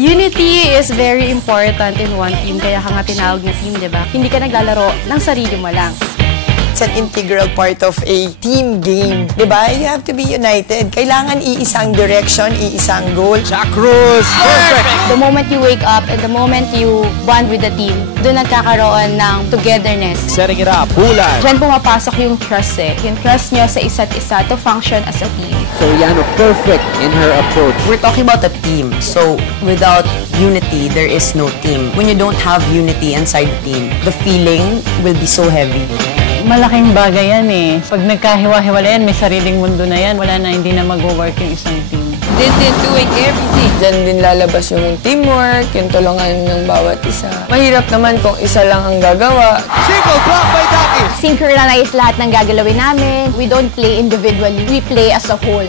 Unity is very important in one team, kaya ka nga tinawag na team, di ba? Hindi ka naglalaro ng sarili mo lang. It's an integral part of a team game, di ba? You have to be united. Kailangan iisang direction, iisang goal. Jack Cruz! Perfect! The moment you wake up and the moment you bond with the team, doon nagkakaroon ng togetherness. Setting it up, Bulan. Diyan pumapasok yung trust eh. Yung trust nyo sa isa't isa to function as a team. Soriano, perfect in her approach. We're talking about a team. So, without unity, there is no team. When you don't have unity inside the team, the feeling will be so heavy. Malaking bagay yan eh. Pag nagkahiwa-hiwala yan, may sariling mundo na yan. Wala na, hindi na mag-work yung isang team. They're doing everything. Diyan din lalabas yung teamwork, yung tulungan ng bawat isa. Mahirap naman kung isa lang ang gagawa. Single drop by Ducky. Synchronize lahat ng gagalawin namin. We don't play individually. We play as a whole.